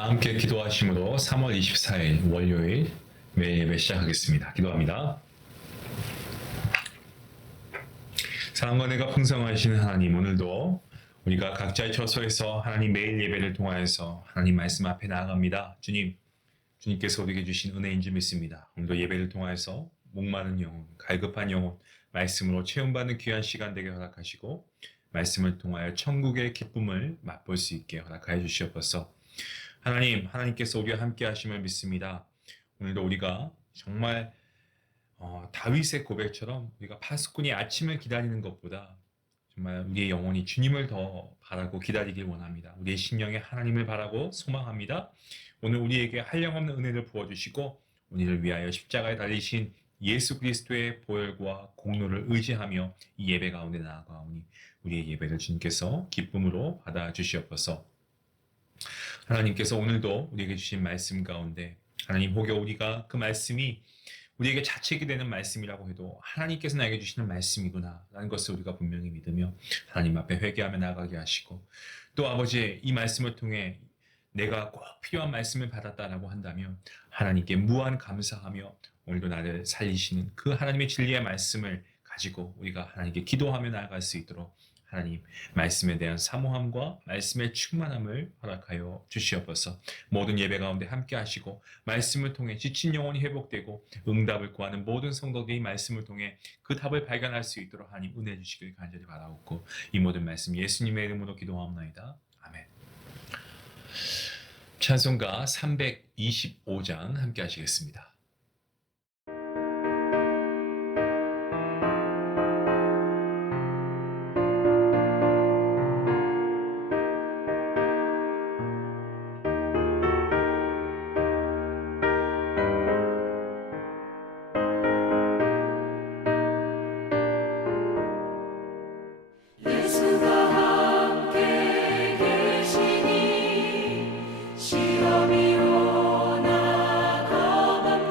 다 함께 기도하심으로 3월 24일 월요일 매일 예배 시작하겠습니다. 기도합니다. 사랑과 은혜가 풍성하신 하나님, 오늘도 우리가 각자의 처소에서 하나님 매일 예배를 통하여서 하나님 말씀 앞에 나아갑니다. 주님께서 우리에게 주신 은혜인 줄 믿습니다. 오늘도 예배를 통하여서 목마른 영혼, 갈급한 영혼, 말씀으로 체험받는 귀한 시간 되게 허락하시고 말씀을 통하여 천국의 기쁨을 맛볼 수 있게 허락하여 주시옵소서. 하나님께서 우리와 함께 하심을 믿습니다. 오늘도 우리가 정말 다윗의 고백처럼 우리가 파수꾼이 아침을 기다리는 것보다 정말 우리의 영혼이 주님을 더 바라고 기다리길 원합니다. 우리의 심령에 하나님을 바라고 소망합니다. 오늘 우리에게 한량없는 은혜를 부어주시고 우리를 위하여 십자가에 달리신 예수 그리스도의 보혈과 공로를 의지하며 이 예배 가운데 나아가오니 우리의 예배를 주님께서 기쁨으로 받아주시옵소서. 하나님께서 오늘도 우리에게 주신 말씀 가운데 하나님, 혹여 우리가 그 말씀이 우리에게 자책이 되는 말씀이라고 해도 하나님께서 나에게 주시는 말씀이구나 라는 것을 우리가 분명히 믿으며 하나님 앞에 회개하며 나아가게 하시고, 또 아버지, 이 말씀을 통해 내가 꼭 필요한 말씀을 받았다라고 한다면 하나님께 무한 감사하며 오늘도 나를 살리시는 그 하나님의 진리의 말씀을 가지고 우리가 하나님께 기도하며 나아갈 수 있도록 하나님 말씀에 대한 사모함과 말씀의 충만함을 허락하여 주시옵소서. 모든 예배 가운데 함께 하시고 말씀을 통해 지친 영혼이 회복되고 응답을 구하는 모든 성도들이 말씀을 통해 그 답을 발견할 수 있도록 하나님 은혜 주시길 간절히 바라옵고, 이 모든 말씀 예수님의 이름으로 기도하옵나이다. 아멘. 찬송가 325장 함께 하시겠습니다. 시험이 오나 겁없는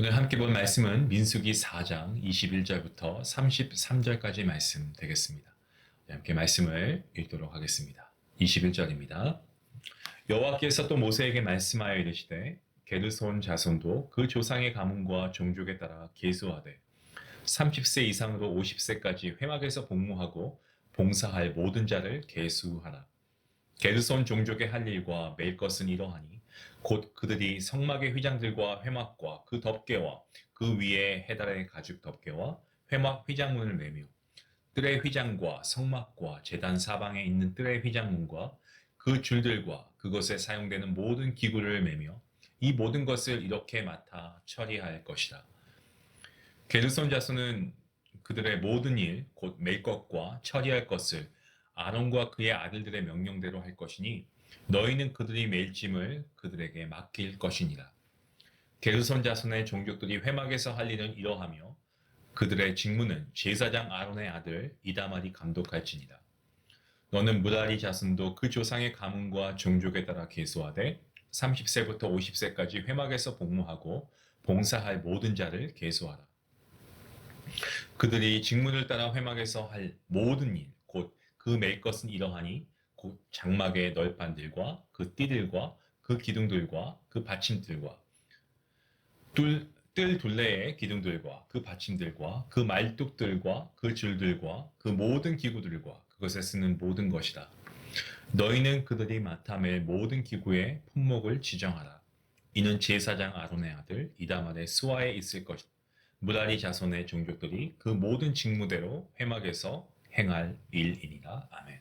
오늘 함께 본 말씀은 민수기 4장 21절부터 33절까지 말씀 되겠습니다. 함께 말씀을 읽도록 하겠습니다. 21절입니다. 여호와께서 또 모세에게 말씀하여 이르시되 게르손 자손도 그 조상의 가문과 종족에 따라 계수하되 30세 이상으로 50세까지 회막에서 복무하고 봉사할 모든 자를 계수하라. 게르손 종족의 할 일과 매일 것은 이러하니 곧 그들이 성막의 휘장들과 회막과 그 덮개와 그 위에 해달의 가죽 덮개와 회막 휘장문을 매며 뜰의 휘장과 성막과 제단 사방에 있는 뜰의 휘장문과 그 줄들과 그것에 사용되는 모든 기구를 매며 이 모든 것을 이렇게 맡아 처리할 것이다. 게르손 자손은 그들의 모든 일, 곧 맬 것과 처리할 것을 아론과 그의 아들들의 명령대로 할 것이니 너희는 그들이 맬 짐을 그들에게 맡길 것이니라. 게르손 자손의 종족들이 회막에서 할 일은 이러하며 그들의 직무는 제사장 아론의 아들 이다말이 감독할지니라. 너는 무라리 자손도 그 조상의 가문과 종족에 따라 계수하되 30세부터 50세까지 회막에서 복무하고 봉사할 모든 자를 계수하라. 그들이 직문을 따라 회막에서 할 모든 일, 곧 그 맬 것은 이러하니 곧 장막의 널판들과 그 띠들과 그 기둥들과 그 받침들과 뜰 둘레의 기둥들과 그 받침들과 그 말뚝들과 그 줄들과 그 모든 기구들과 그것에 쓰는 모든 것이다. 너희는 그들이 맡아 맬 모든 기구의 품목을 지정하라. 이는 제사장 아론의 아들 이다말의 수하에 있을 것이다. 무라리 자손의 종족들이 그 모든 직무대로 회막에서 행할 일이니라. 아멘.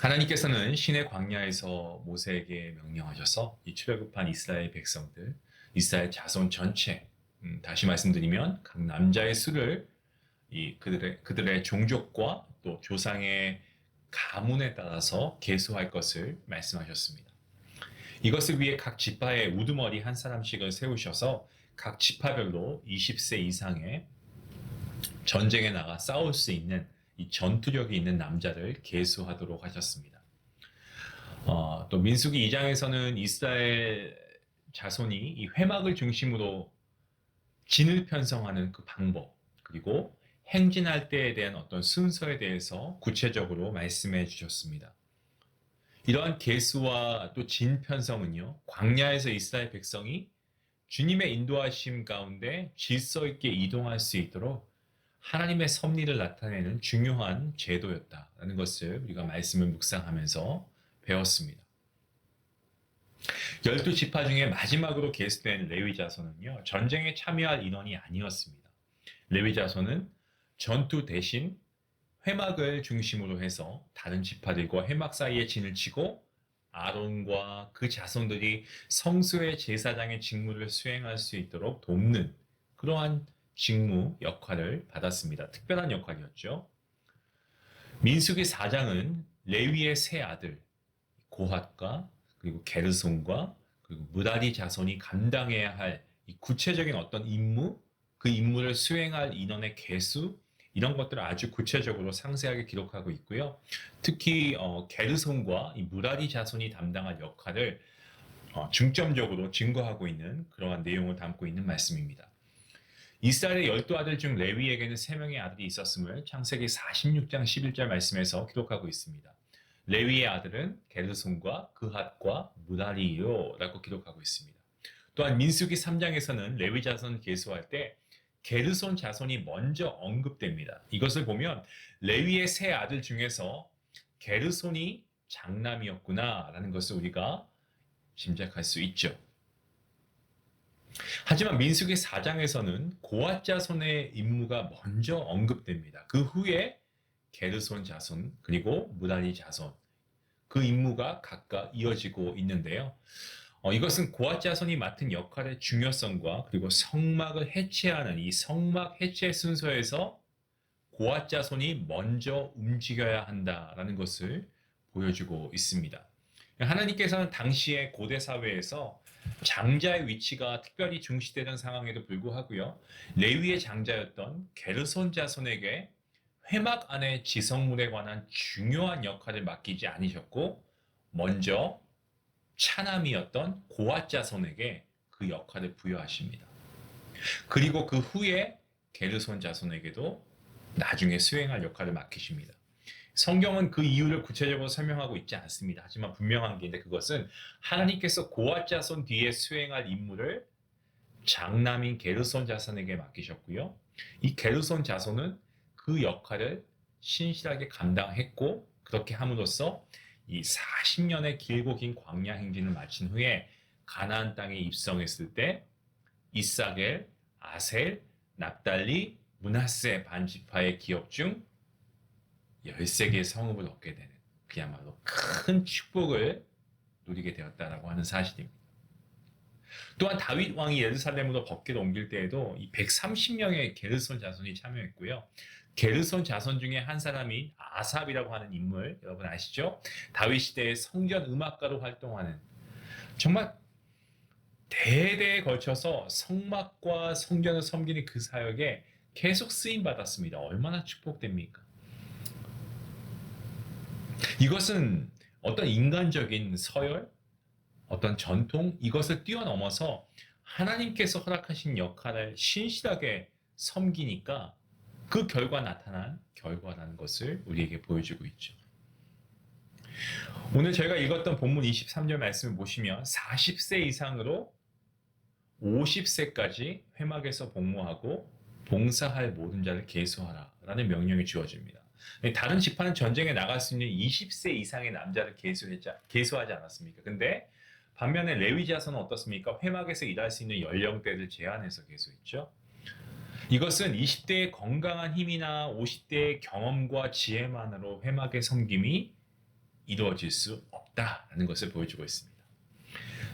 하나님께서는 신의 광야에서 모세에게 명령하셔서 이 출애굽한 이스라엘 백성들, 이스라엘 자손 전체, 다시 말씀드리면 각 남자의 수를 그들의 종족과 또 조상의 가문에 따라서 계수할 것을 말씀하셨습니다. 이것을 위해 각 지파에 우두머리 한 사람씩을 세우셔서 각 지파별로 20세 이상의 전쟁에 나가 싸울 수 있는 이 전투력이 있는 남자를 계수하도록 하셨습니다. 또 민수기 2장에서는 이스라엘 자손이 이 회막을 중심으로 진을 편성하는 그 방법, 그리고 행진할 때에 대한 어떤 순서에 대해서 구체적으로 말씀해 주셨습니다. 이러한 계수와 또 진 편성은요, 광야에서 이스라엘 백성이 주님의 인도하심 가운데 질서 있게 이동할 수 있도록 하나님의 섭리를 나타내는 중요한 제도였다라는 것을 우리가 말씀을 묵상하면서 배웠습니다. 12지파 중에 마지막으로 계수된 레위 자손은요, 전쟁에 참여할 인원이 아니었습니다. 레위 자손은 전투 대신 회막을 중심으로 해서 다른 지파들과 회막 사이에 진을 치고 아론과 그 자손들이 성소의 제사장의 직무를 수행할 수 있도록 돕는 그러한 직무 역할을 받았습니다. 특별한 역할이었죠. 민수기 4장은 레위의 세 아들 고핫과 그리고 게르손과 그리고 무라리 자손이 감당해야 할 이 구체적인 어떤 임무, 그 임무를 수행할 인원의 개수, 이런 것들을 아주 구체적으로 상세하게 기록하고 있고요. 특히 게르손과 이 무라리 자손이 담당할 역할을 중점적으로 증거하고 있는 그러한 내용을 담고 있는 말씀입니다. 이스라엘의 12아들 중 레위에게는 3명의 아들이 있었음을 창세기 46장 11절 말씀에서 기록하고 있습니다. 레위의 아들은 게르손과 그핫과 무라리요 라고 기록하고 있습니다. 또한 민수기 3장에서는 레위 자손 계수할 때 게르손 자손이 먼저 언급됩니다. 이것을 보면 레위의 세 아들 중에서 게르손이 장남이었구나 라는 것을 우리가 짐작할 수 있죠. 하지만 민수기 4장에서는 고핫 자손의 임무가 먼저 언급됩니다. 그 후에 게르손 자손 그리고 무라리 자손, 그 임무가 각각 이어지고 있는데요. 이것은 고핫 자손이 맡은 역할의 중요성과 그리고 성막을 해체하는 이 성막 해체 순서에서 고핫 자손이 먼저 움직여야 한다라는 것을 보여주고 있습니다. 하나님께서는 당시의 고대 사회에서 장자의 위치가 특별히 중시되는 상황에도 불구하고요, 레위의 장자였던 게르손 자손에게 회막 안의 지성물에 관한 중요한 역할을 맡기지 않으셨고 먼저 차남이었던 고핫 자손에게 그 역할을 부여하십니다. 그리고 그 후에 게르손 자손에게도 나중에 수행할 역할을 맡기십니다. 성경은 그 이유를 구체적으로 설명하고 있지 않습니다. 하지만 분명한 게 있는데 그것은 하나님께서 고앗 자손 뒤에 수행할 임무를 장남인 게르손 자손에게 맡기셨고요. 이 게르손 자손은 그 역할을 신실하게 감당했고 그렇게 함으로써 이 40년의 길고 긴 광야 행진을 마친 후에 가나안 땅에 입성했을 때 이사겔, 아셀, 납달리, 므낫세 반지파의 기업 중 13개의 성읍을 얻게 되는 그야말로 큰 축복을 누리게 되었다라고 하는 사실입니다. 또한 다윗 왕이 예루살렘으로 법궤를 옮길 때에도 이 130명의 게르손 자손이 참여했고요. 게르손 자손 중에 한 사람이 아삽이라고 하는 인물 여러분 아시죠? 다윗 시대의 성전 음악가로 활동하는 정말 대대에 걸쳐서 성막과 성전을 섬기는 그 사역에 계속 쓰임 받았습니다. 얼마나 축복됩니까? 이것은 어떤 인간적인 서열, 어떤 전통 이것을 뛰어넘어서 하나님께서 허락하신 역할을 신실하게 섬기니까 그 결과 나타난 결과라는 것을 우리에게 보여주고 있죠. 오늘 저희가 읽었던 본문 23절 말씀을 보시면 40세 이상으로 50세까지 회막에서 복무하고 봉사할 모든 자를 계수하라 라는 명령이 주어집니다. 다른 지파는 전쟁에 나갈 수 있는 20세 이상의 남자를 계수하지 않았습니까? 근데 반면에 레위 자손은 어떻습니까? 회막에서 일할 수 있는 연령대를 제한해서 계수했죠. 이것은 20대의 건강한 힘이나 50대의 경험과 지혜만으로 회막의 섬김이 이루어질 수 없다라는 것을 보여주고 있습니다.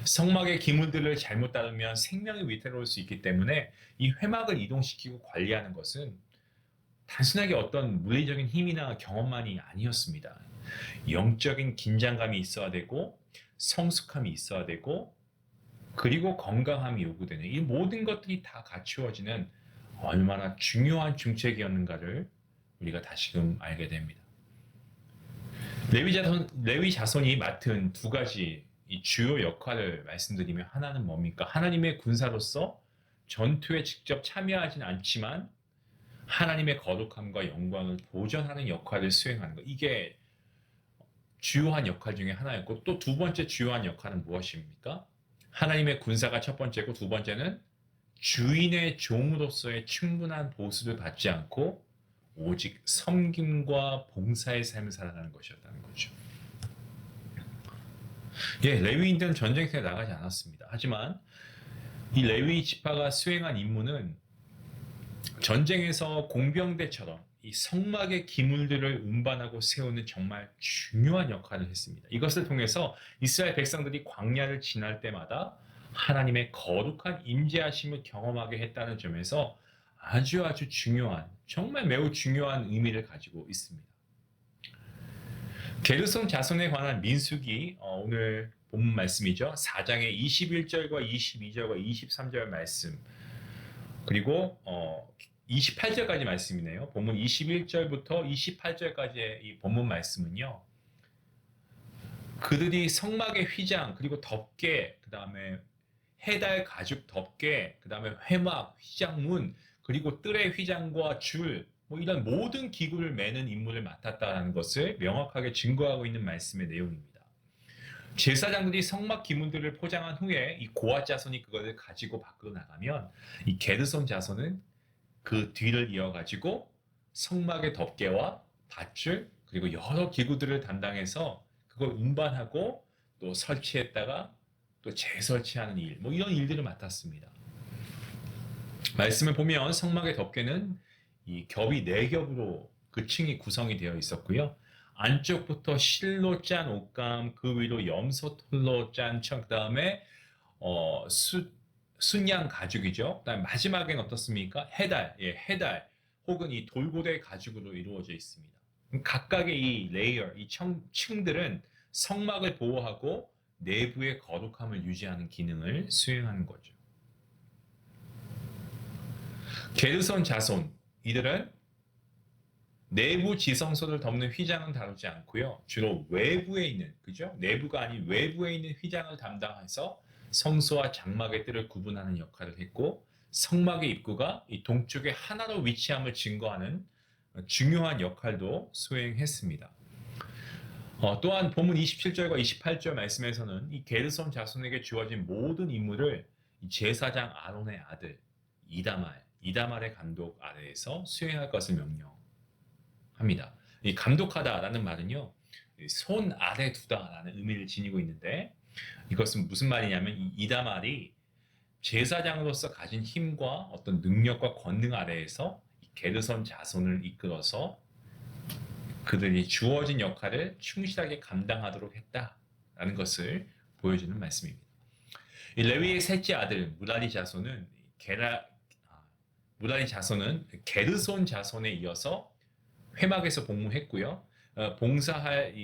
성막의 기물들을 잘못 따르면 생명이 위태로울 수 있기 때문에 이 회막을 이동시키고 관리하는 것은 단순하게 어떤 물리적인 힘이나 경험만이 아니었습니다. 영적인 긴장감이 있어야 되고 성숙함이 있어야 되고 그리고 건강함이 요구되는 이 모든 것들이 다 갖추어지는 얼마나 중요한 중책이었는가를 우리가 다시금 알게 됩니다. 레위 자손이 맡은 두 가지 이 주요 역할을 말씀드리면 하나는 뭡니까? 하나님의 군사로서 전투에 직접 참여하진 않지만 하나님의 거룩함과 영광을 보존하는 역할을 수행하는 것. 이게 주요한 역할 중에 하나였고 또 두 번째 주요한 역할은 무엇입니까? 하나님의 군사가 첫 번째고 두 번째는 주인의 종으로서의 충분한 보수를 받지 않고 오직 섬김과 봉사의 삶을 살아가는 것이었다는 거죠. 레위인들은 전쟁터에 나가지 않았습니다. 하지만 이 레위 지파가 수행한 임무는 전쟁에서 공병대처럼 이 성막의 기물들을 운반하고 세우는 정말 중요한 역할을 했습니다. 이것을 통해서 이스라엘 백성들이 광야를 지날 때마다 하나님의 거룩한 임재하심을 경험하게 했다는 점에서 아주 중요한, 정말 매우 중요한 의미를 가지고 있습니다. 게르손 자손에 관한 민수기 오늘 본문 말씀이죠. 4장의 21절과 22절과 23절 말씀 그리고 28절까지 말씀이네요. 본문 21절부터 28절까지의 이 본문 말씀은요. 그들이 성막의 휘장 그리고 덮개 그 다음에 해달 가죽 덮개 그 다음에 회막 휘장문 그리고 뜰의 휘장과 줄 이런 모든 기구를 매는 임무를 맡았다는 것을 명확하게 증거하고 있는 말씀의 내용입니다. 제사장들이 성막 기물들을 포장한 후에 이 고앗 자손이 그것을 가지고 밖으로 나가면 이 게르손 자손은 그 뒤를 이어가지고 성막의 덮개와 밧줄 그리고 여러 기구들을 담당해서 그걸 운반하고 또 설치했다가 또 재설치하는 일 이런 일들을 맡았습니다. 말씀을 보면 성막의 덮개는 이 겹이 4겹으로 그 층이 구성이 되어 있었고요. 안쪽부터 실로 짠 옷감, 그 위로 염소털로 짠 청, 그 다음에 순양 가죽이죠. 그다음에 마지막엔 어떻습니까? 해달 혹은 이 돌고래 가죽으로 이루어져 있습니다. 각각의 이 레이어, 이 층들은 성막을 보호하고 내부의 거룩함을 유지하는 기능을 수행하는 거죠. 게르손 자손, 이들은 내부 지성소를 덮는 휘장은 다루지 않고요. 주로 외부에 있는, 그죠? 내부가 아닌 외부에 있는 휘장을 담당해서 성소와 장막의 뜰을 구분하는 역할을 했고 성막의 입구가 이 동쪽의 하나로 위치함을 증거하는 중요한 역할도 수행했습니다. 또한 본문 27절과 28절 말씀에서는 이 게르손 자손에게 주어진 모든 임무를 이 제사장 아론의 아들 이다말의 감독 아래에서 수행할 것을 명령합니다. 이 감독하다라는 말은요, 손 아래 두다라는 의미를 지니고 있는데, 이것은 무슨 말이냐면 이 이다말이 제사장으로서 가진 힘과 어떤 능력과 권능 아래에서 이 게르손 자손을 이끌어서 그들이 주어진 역할을 충실하게 감당하도록 했다라는 것을 보여주는 말씀입니다. 이 레위의 셋째 아들 무라리 자손은 게르손 자손에 이어서 회막에서 복무했고요. 봉사할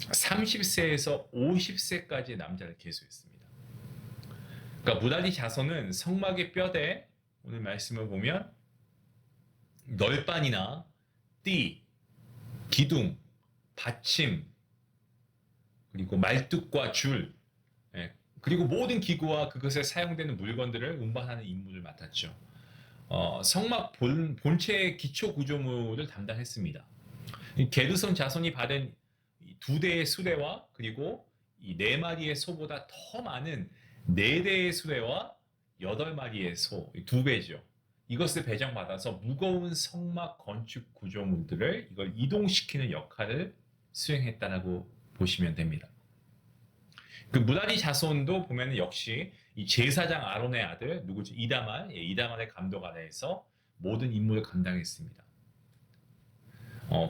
30세에서 50세까지의 남자를 계수했습니다. 그러니까 무라리 자손은 성막의 뼈대, 오늘 말씀을 보면 널빤이나 띠, 기둥, 받침, 그리고 말뚝과 줄, 그리고 모든 기구와 그것에 사용되는 물건들을 운반하는 임무를 맡았죠. 성막 본체의 기초 구조물을 담당했습니다. 게르손 자손이 받은 2대의 수레와 그리고 이 4마리의 소보다 더 많은 4대의 수레와 8마리의 소, 2배죠. 이것을 배정받아서 무거운 성막 건축 구조물들을 이걸 이동시키는 역할을 수행했다라고 보시면 됩니다. 그 무라리 자손도 보면 역시 이 제사장 아론의 아들 누구죠? 이다말의 감독 아래에서 모든 임무를 감당했습니다.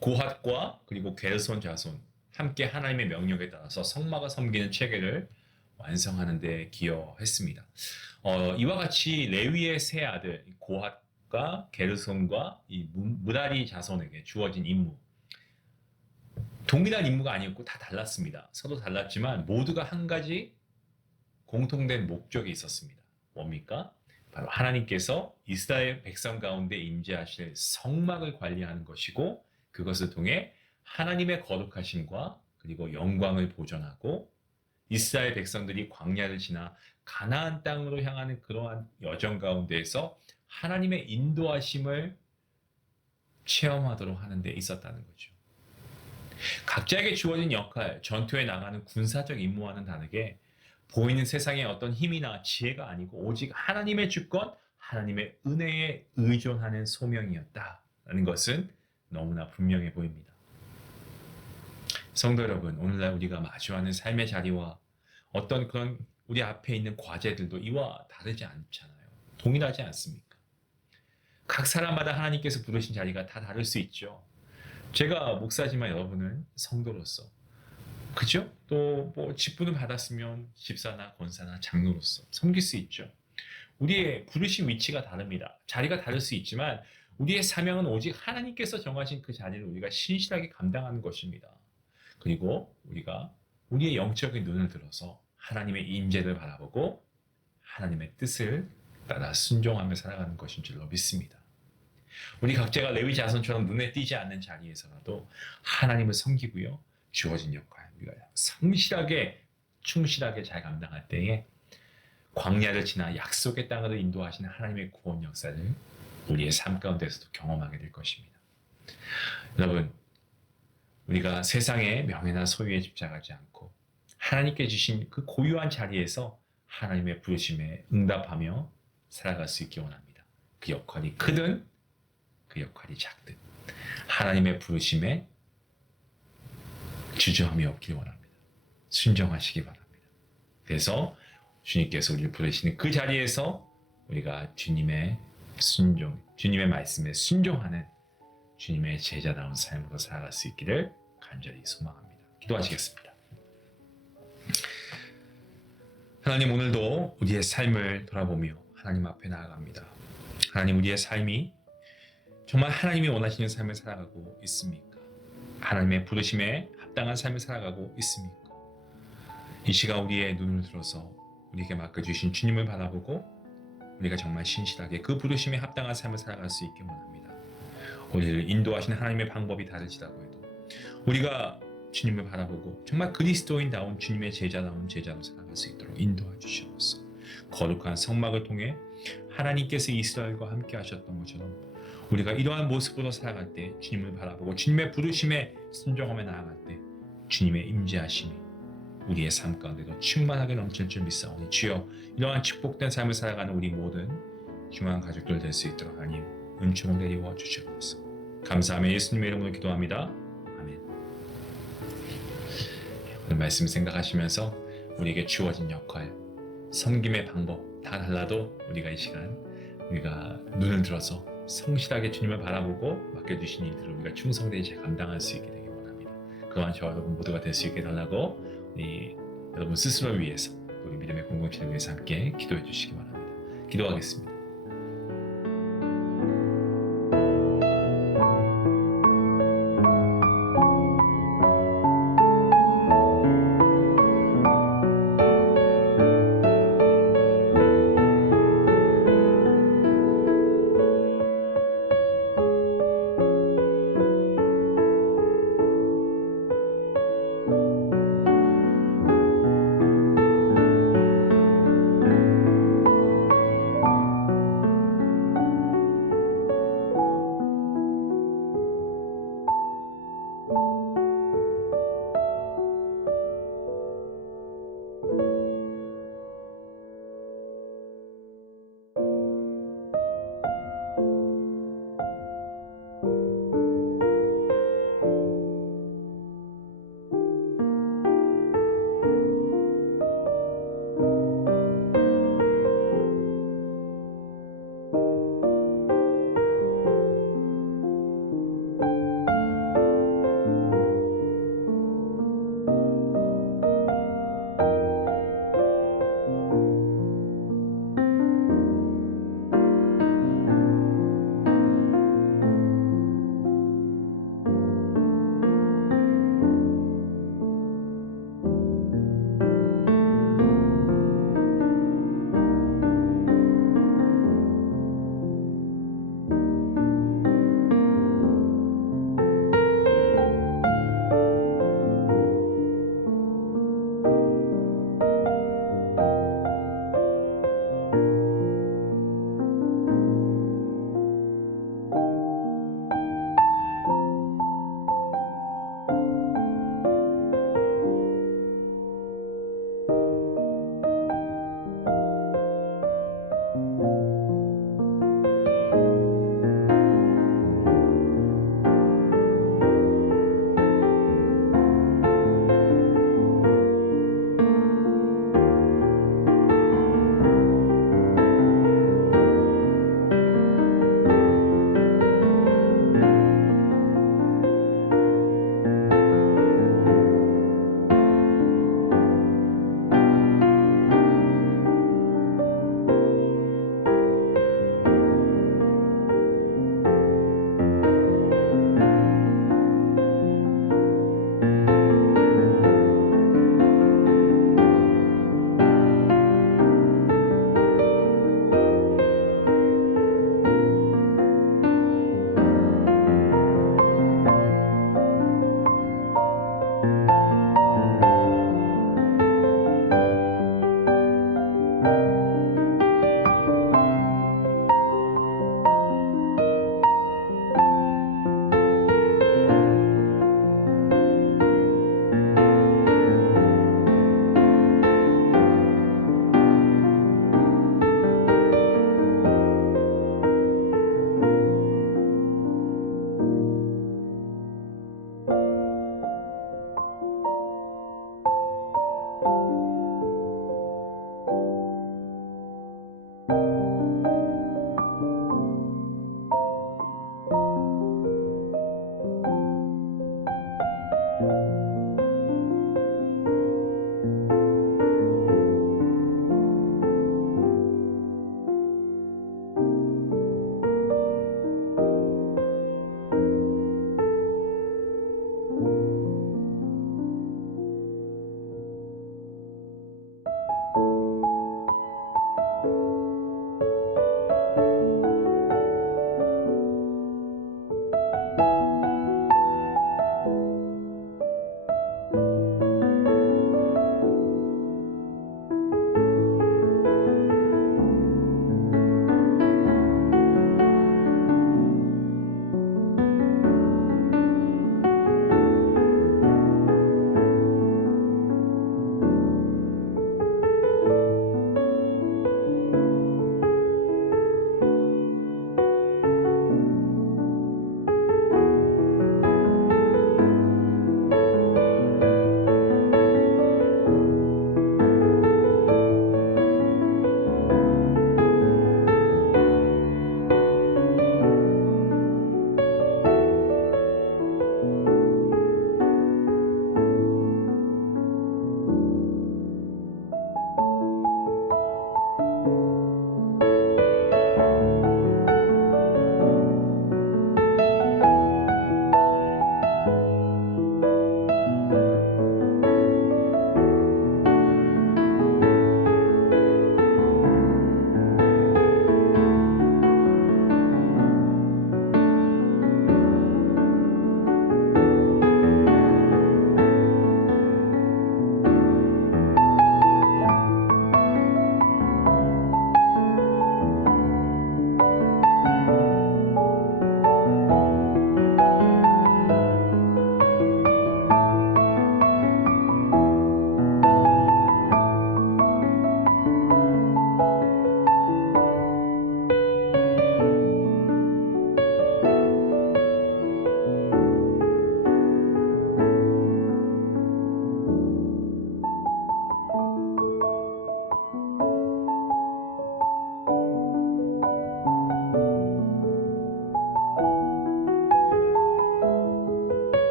고핫과 그리고 게르손 자손 함께 하나님의 명령에 따라서 성막을 섬기는 체계를 완성하는 데 기여했습니다. 이와 같이 레위의 세 아들 고핫과 게르손과 이 무라리 자손에게 주어진 임무, 동일한 임무가 아니었고 다 달랐습니다. 서로 달랐지만 모두가 한 가지 공통된 목적이 있었습니다. 뭡니까? 바로 하나님께서 이스라엘 백성 가운데 임재하실 성막을 관리하는 것이고, 그것을 통해 하나님의 거룩하심과 그리고 영광을 보존하고 이스라엘 백성들이 광야를 지나 가나안 땅으로 향하는 그러한 여정 가운데에서 하나님의 인도하심을 체험하도록 하는 데 있었다는 거죠. 각자에게 주어진 역할, 전투에 나가는 군사적 임무와는 다르게 보이는 세상의 어떤 힘이나 지혜가 아니고 오직 하나님의 주권, 하나님의 은혜에 의존하는 소명이었다라는 것은 너무나 분명해 보입니다. 성도 여러분, 오늘날 우리가 마주하는 삶의 자리와 어떤 그런 우리 앞에 있는 과제들도 이와 다르지 않잖아요. 동일하지 않습니까? 각 사람마다 하나님께서 부르신 자리가 다 다를 수 있죠. 제가 목사지만 여러분은 성도로서, 그죠? 또 뭐 직분을 받았으면 집사나 권사나 장로로서 섬길 수 있죠. 우리의 부르신 위치가 다릅니다. 자리가 다를 수 있지만 우리의 사명은 오직 하나님께서 정하신 그 자리를 우리가 신실하게 감당하는 것입니다. 그리고 우리가 우리의 영적인 눈을 들어서 하나님의 임재를 바라보고 하나님의 뜻을 따라 순종하며 살아가는 것인 줄로 믿습니다. 우리 각자가 레위 자손처럼 눈에 띄지 않는 자리에서라도 하나님을 섬기고요, 주어진 역할 우리가 성실하게 충실하게 잘 감당할 때에 광야를 지나 약속의 땅으로 인도하시는 하나님의 구원 역사를 우리의 삶 가운데서도 경험하게 될 것입니다. 여러분, 우리가 세상의 명예나 소유에 집착하지 않고 하나님께 주신 그 고유한 자리에서 하나님의 부르심에 응답하며 살아갈 수 있기 원합니다. 그 역할이 크든 그 역할이 작든 하나님의 부르심에 주저함이 없길 원합니다. 순종하시기 바랍니다. 그래서 주님께서 우리를 부르시는 그 자리에서 우리가 주님의 말씀에 순종하는 주님의 제자다운 삶으로 살아갈 수 있기를 간절히 소망합니다. 기도하시겠습니다. 하나님, 오늘도 우리의 삶을 돌아보며 하나님 앞에 나아갑니다. 하나님, 우리의 삶이 정말 하나님이 원하시는 삶을 살아가고 있습니까? 하나님의 부르심에 합당한 삶을 살아가고 있습니까? 이 시간 우리의 눈을 들어서 우리에게 맡겨주신 주님을 바라보고 우리가 정말 신실하게 그 부르심에 합당한 삶을 살아갈 수 있게 원합니다. 우리를 인도하시는 하나님의 방법이 다르시다고 해도 우리가 주님을 바라보고 정말 그리스도인다운 주님의 제자다운 제자로 살아갈 수 있도록 인도해 주시옵소서. 거룩한 성막을 통해 하나님께서 이스라엘과 함께 하셨던 것처럼 우리가 이러한 모습으로 살아갈 때 주님을 바라보고 주님의 부르심에 순종하며 나아갈 때 주님의 임재하심이 우리의 삶 가운데도 충만하게 넘칠 줄 믿사오니 주여 이러한 축복된 삶을 살아가는 우리 모든 중요한 가족들 될 수 있도록 하나님 은총을 내리워 주시옵소서. 감사하며 예수님의 이름으로 기도합니다. 아멘. 오늘 말씀 생각하시면서 우리에게 주어진 역할, 섬김의 방법 다 달라도 우리가 이 시간 우리가 눈을 들어서 성실하게 주님을 바라보고 맡겨주신 일들을 우리가 충성되이 감당할 수 있게 되길 원합니다. 그러한 저와 여러분 모두가 될 수 있게 달라고 우리 여러분 스스로를 위해서 우리 믿음의 공동체를 위해서 함께 기도해 주시기 바랍니다. 기도하겠습니다.